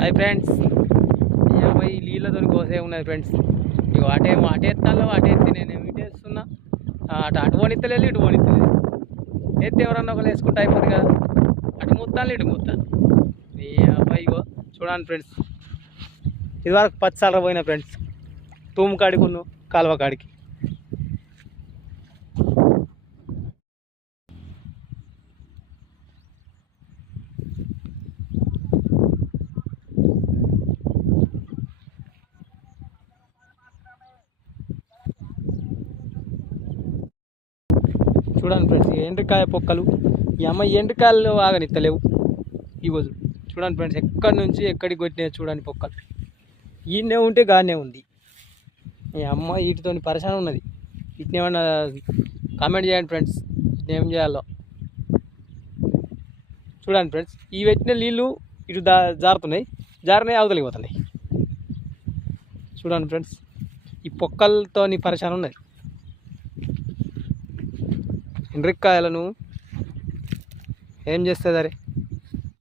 అది ఫ్రెండ్స్. యాభై నీళ్ళతో కోసే ఉన్నది ఫ్రెండ్స్. ఇక అటే అటు ఎత్తాలో అటు ఎత్తి నేను ఇటు వేస్తున్నా. అటు అటు పోనిత్తలేదు ఇటు పోనిత్తలేదు ఎత్తి ఎవరన్నా ఒకరు వేసుకుంటే అయిపోతుంది కదా. అటు ముత్తాను ఇటు ముత్తాను ఈ ఇగో చూడండి ఫ్రెండ్స్. ఇది వరకు పది పోయినా ఫ్రెండ్స్. తూము కాడికి ఉన్న కాలువ కాడికి. చూడండి ఫ్రెండ్స్ ఈ ఎండ్రికాయ పొక్కలు ఈ అమ్మ ఈ ఎండ్రికాయలు ఆగనిత్తలేవు. ఈ రోజు చూడండి ఫ్రెండ్స్ ఎక్కడి నుంచి ఎక్కడికి కొట్టినాయి చూడండి పొక్కలు. ఈయనే ఉంటే గానే ఉంది. ఈ అమ్మ వీటితో పరిశానం ఉన్నది. వీటిని ఏమన్నా కామెంట్ చేయండి ఫ్రెండ్స్ వీటిని ఏం చేయాలో. చూడండి ఫ్రెండ్స్ ఈ పెట్టిన నీళ్ళు ఇటు దా జారుతున్నాయి. జారినాయి అవతలికి పోతున్నాయి. చూడండి ఫ్రెండ్స్ ఈ పొక్కలతో పరిశానం ఉన్నది. ఎండ్రిక్కాయలను ఏం చేస్తుంది అరే